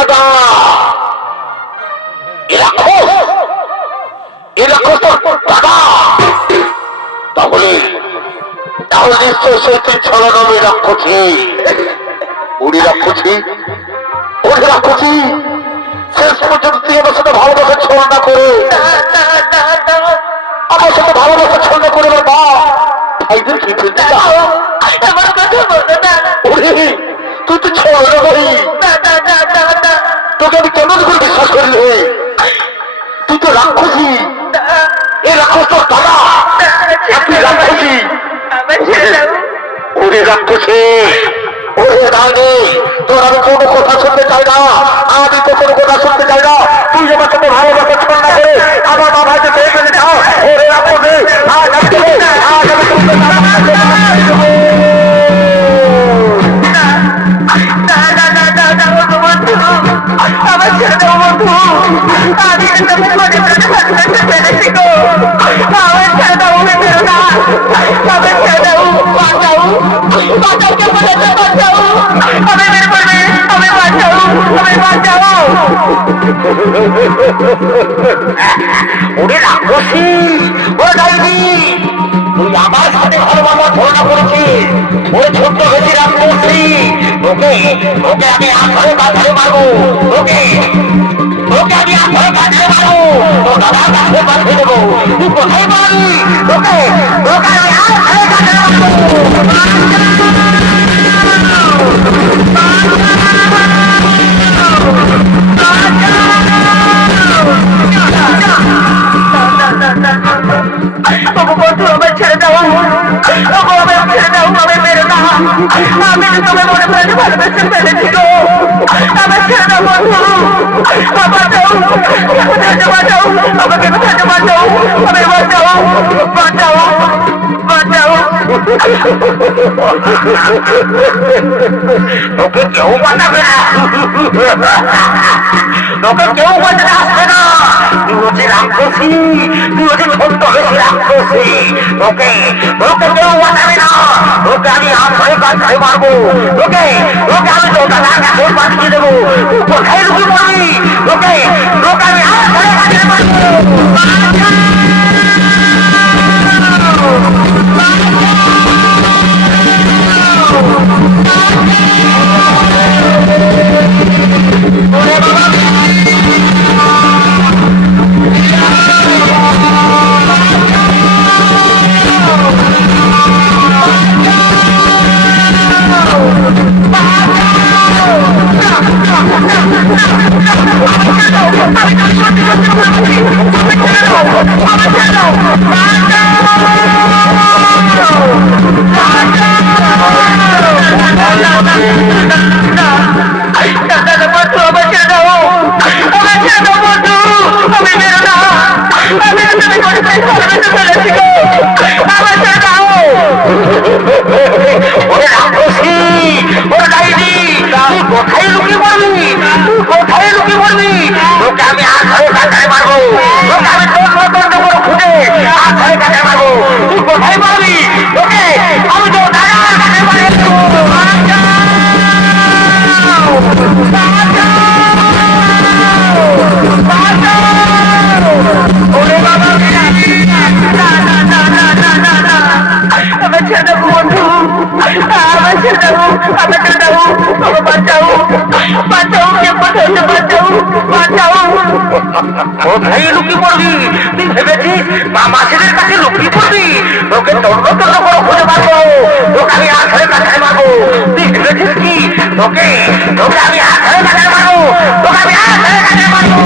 দাদা এ রাক্ষস তোর দাদা তাহলে তাহলে নিশ্চয় সেই তুই ছলনবে রাক্ষসী উড়ি রাক্ষসী ওরে রাক্ষসী শেষ পর্যন্ত তুই আমার সাথে ভালোবাসা ছলনা করে আমার সাথে ভালোবাসা ছলনা করে আমার মা ভাইদের কি ফেলতে চাও আমার কথা বলো না ওরে তুই তো ছলনা করি তোকে আমি কেমন করে বিশ্বাস করি রে তুই তো রাক্ষসী এ রাক্ষস তোর দাদা তুই রাক্ষসী আমার ছেড়ে দাও ওরে রাক্ষসী ওরে রানী তোর আমি কোনো কথা শুনতে চাই না আমি তো কোনো কথা শুনতে চাই না তুই আমার সাথে ভালোবাসা ছলনা করে আমার মা ভাইকে পেয়ে ফেলে যাও ওরে রাক্ষসী আজ আমি তোকে আজ আমি তোকে আমার ছেড়ে দাও বন্ধু আমি তোমাকে মনে প্রাণে ভালোবাসতে পেরেছি গো আমার ছেড়ে দাও আমি বেরো না আমার ছেড়ে দাও বাঁচাও বাঁচাওকে বলেছে বাঁচাও আমি বের করবে আমি বাঁচাও আমি বাঁচাও ওরে রাক্ষসী ওরে ডাইনি তুই আমার সাথে ভালোবাসা ছলনা করেছিস ওরে ছোট্ট গেছি রাক্ষসী ওকে ওকে আমি আধারে বাঁধারে মারবো ওকে ওকে আমি আধারে বাঁধারে মারবো ও দাদা কাছে বাঁধে দেবো তুই কোথায় মারবি ওকে ওকে আমি আধারে বাঁধারে বন্ধু আমার ছেড়ে দাও আমার ছেড়ে দাও আমি বেরো না আমি তোমাকে মনে প্রাণে ভালোবেসে ফেলেছি গো আমার ছেড়ে দাও বন্ধু বাঁচাও বাঁচাও আমাকে বাঁচাও আমি বাঁচাও বাঁচাও বাঁচাও তোকে কেউ বাঁচাবে না তোকে কেউ বাঁচাতে আসবে না তুই হচ্ছে রাক্ষসী তুই হচ্ছে ছোট্ট হয়েছি রাক্ষসী ওকে ওকে কেউ বাঁচাবে না ওকে আমি আধারে কাছে মারবো ওকে ওকে আমি তো দাদা কাছে পাঠিয়ে দেবো তুই কোথায় রুখি পড়বি ওকে ওকে আমি আধারে কাছে মারবো কোথায় লুকিয়ে পড়বি তুই কোথায় লুকিয়ে পড়বি ওকে আমি আধারে কাছে মারবো ওকে আমি তোর মতন করে খুঁজে আধারে কাছে মারবো তুই কোথায় পারবি ওকে আমি তো দাদার কাছে মারবো আমার ছেড়ে দাও বন্ধু আমার ছেড়ে দাও আমার ছেড়ে দাও আমাকে বাঁচাও বাঁচাও কে কোথায় বাঁচাও বাঁচাও কোথায় লুকিয়ে পড়বি তুই ভেবেছিস মাসিদের কাছে লুকিয়ে পড়বি ওকে তন্ন তন্ন করে খুঁজে পারবো ওকে আমি আধারে কাছে মারবো তুই ভেবেছিস কি ওকে ওকে আমি আধারে কাছে মারবো ওকে আমি আধারে কাছে মারবো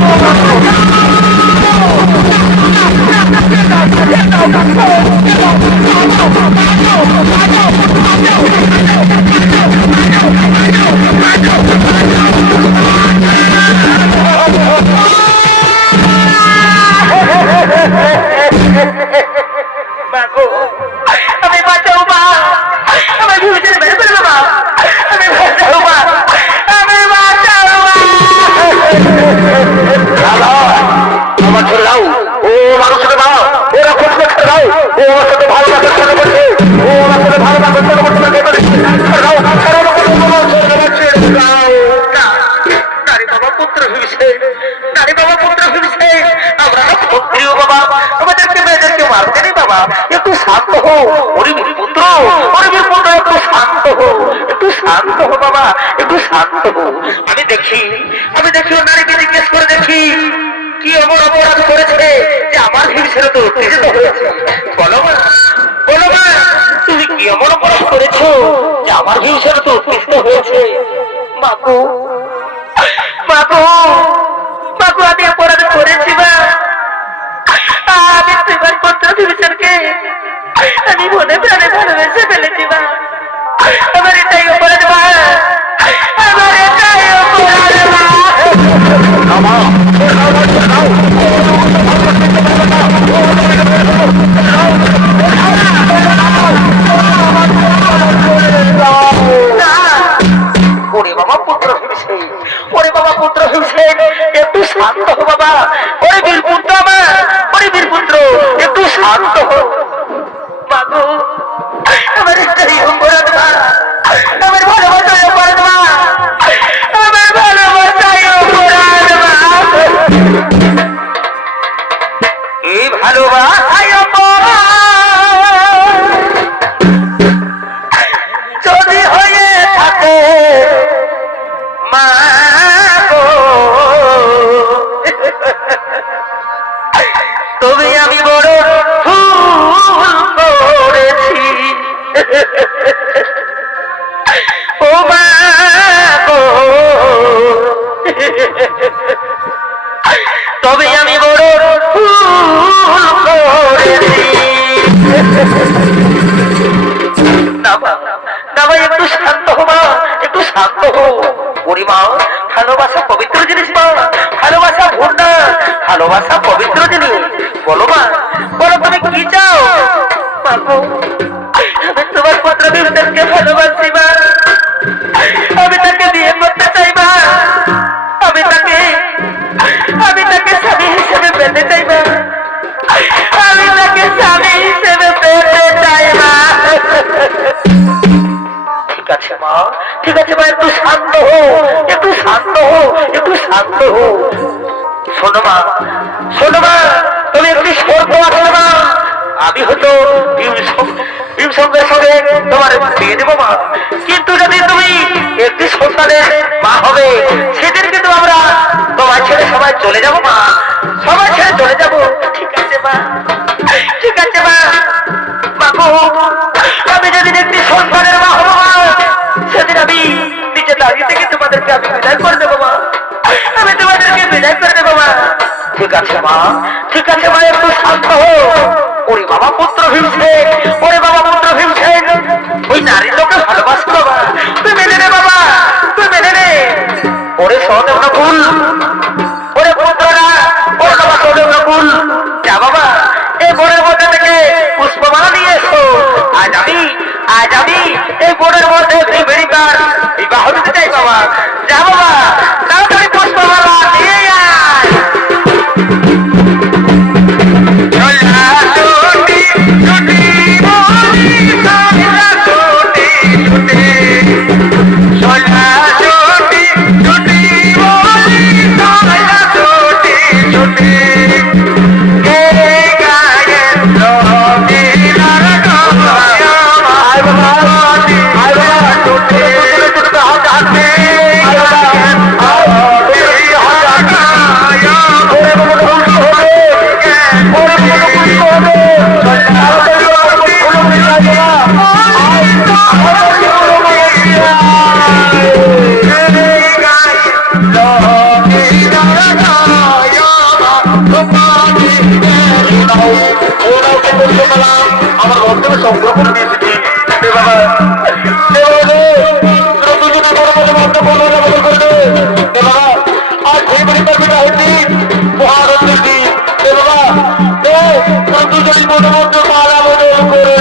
আমি বাঁচাও মা আমার ভিতরে বের করে মা আমি বাঁচাও মা আমি বাঁচাও মা আমার ছেড়ে দাও ও মানুষকে দাও ওরা খুঁজতে ছেড়ে দাও ও বাবা একটু শান্ত হো। ওরে বীর পুত্র, ওরে বীর পুত্র, একটু শান্ত হো, একটু শান্ত হো বাবা, একটু শান্ত হো। আমি দেখি ও নারীকে জিজ্ঞেস করে দেখি কি এমন অপরাধ করেছে যে আমার হিংসের তো উত্তেজিত হয়েছে। বলো মা, বলো মা, তুমি কি এমন অপরাধ করেছো যে আমার হিংসের তো উত্তেজিত হয়েছে? মাগো মাগো মাগো, আমি অপরাধ করেছি মা। আমি তোমার পুত্র বিভীষণকে আমি মনে প্রাণে ভালোবেসে ফেলেছি মা। আমার এটাই অপরাধ মা, আমার এটাই অপরাধ মা। ওরে বাবা পুত্র হিংসে, ওরে বাবা পুত্র হিংসে, একটু শান্ত হো বাবা। ওরে বীর পুত্র আমার, ওরে বীর পুত্র, একটু শান্ত হো। মাগো আমার এটাই অপরাধ মা, আমার ভালোবাসাই অপরাধ মা, আমার ভালোবাসাই অপরাধ মা। এই ভালোবাসাই যদি হয়ে থাকে মা গো, তবে আমি বড় ভুল করেছি। ও মা গো, তবে আমি বড় ভুল করেছি। না মা, না ভাই, একটু শান্ত হো মা, একটু শান্ত হো। ওরে মা, ভালোবাসা পবিত্র জিনিস মা, ভালোবাসা ভুল না, ভালোবাসা পবিত্র জিনিস। বলো মা, বলো তুমি কি চাও? মাগো আমি তোমার পুত্র বিভীষণকে ভালোবাসি মা, আমি তাকে বিয়ে করতে চাই মা, আমি তাকে স্বামী হিসেবে পেতে চাই মা, আমি তাকে স্বামী হিসেবে পেতে চাই মা। ঠিক আছে মা, ঠিক আছে মা, একটু শান্ত হো, একটু শান্ত হো, একটু শান্ত হো। শোনো মা, শোনো মা, তুমি একটি শর্ত আছে মা। আমি হয়তো ভীমসঙ্গের সঙ্গে তোমার বিয়ে দেবো মা, কিন্তু যদি তুমি একটি সন্তানের মা হবে সেদিন কিন্তু আমরা তোমার ছেড়ে সবাই চলে যাবো মা, সবাই ছেড়ে চলে যাবো। ঠিক আছে মা, ঠিক আছে মা। মাগো আমি যেদিন একটি সন্তানের মা হবো মা, সেদিন আমি নিজে দাঁড়িয়ে থেকে তোমাদেরকে আমি বিদায় করে দেবো মা, আমি তোমাদেরকে বিদায় করে দেবো মা। ঠিক আছে মা, ঠিক আছে মা, একটু শান্ত হো। ওরে বাবা পুত্র ভীমসেন, ওরে বাবা পুত্র ভীমসেন, ওই নারীর লোকে ভালোবাসো বাবা, তুই মেনে নে বাবা, তুই মেনে নে। ওরে সহদেব নকুল, ওরে পুত্ররা, ওরে বাবা সহদেব নকুল, যা বাবা এই বোনের মধ্যে থেকে পুষ্পমালা নিয়ে এসো। আজ আমি এই বোনের মধ্যে ভীমেরিকার বিবাহ দিতে চাই বাবা। যা বাবা, তাড়াতাড়ি পুষ্পমালা নিয়ে আয়। আমার রক্তের সংগ্রহ করে দিয়েছি বাবা। আজ সেই পরিবার বিটা হচ্ছি মহানন্দের দিন বাবা, দুজনই মনে মধ্যে মালা বদল করে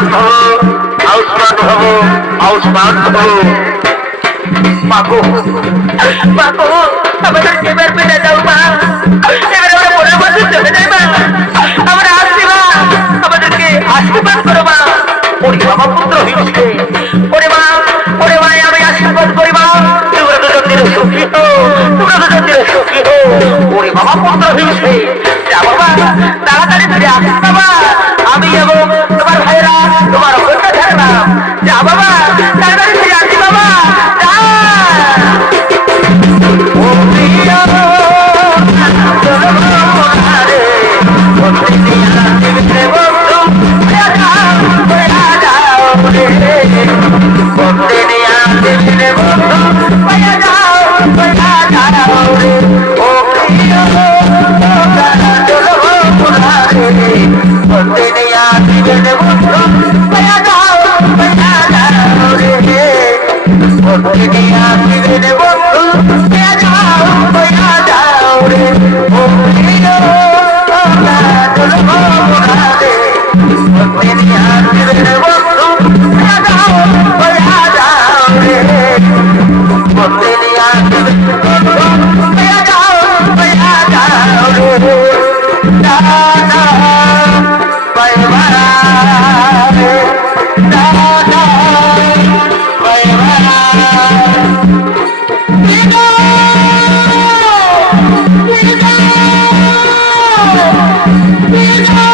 আউসমান হবো আউসমান হবো। মাগো মাগো আমাদেরকে এবার পেটে দাও মা, এবার আমরা মনের মধ্যে চলে যাই মা, আমরা আসছি মা, আমাদেরকে আশীর্বাদ করো মা। ওরে বাবা পুত্র হয়েছে, ওরে মা আমি আশীর্বাদ করি মা, তোমরা দুজন দিলে সুখী হো, তোমরা দুজন দিলে সুখী হো। ওরে বাবা পুত্র হয়েছে, যা বাবা তাড়াতাড়ি ফিরে আসিস বাবা, আমি এবং তোমার ভাইরা তোমার অপেক্ষা থাকলাম। যা বাবা তাড়াতাড়ি ফিরে আসি বাবা, যা। ও প্রিয় Bye.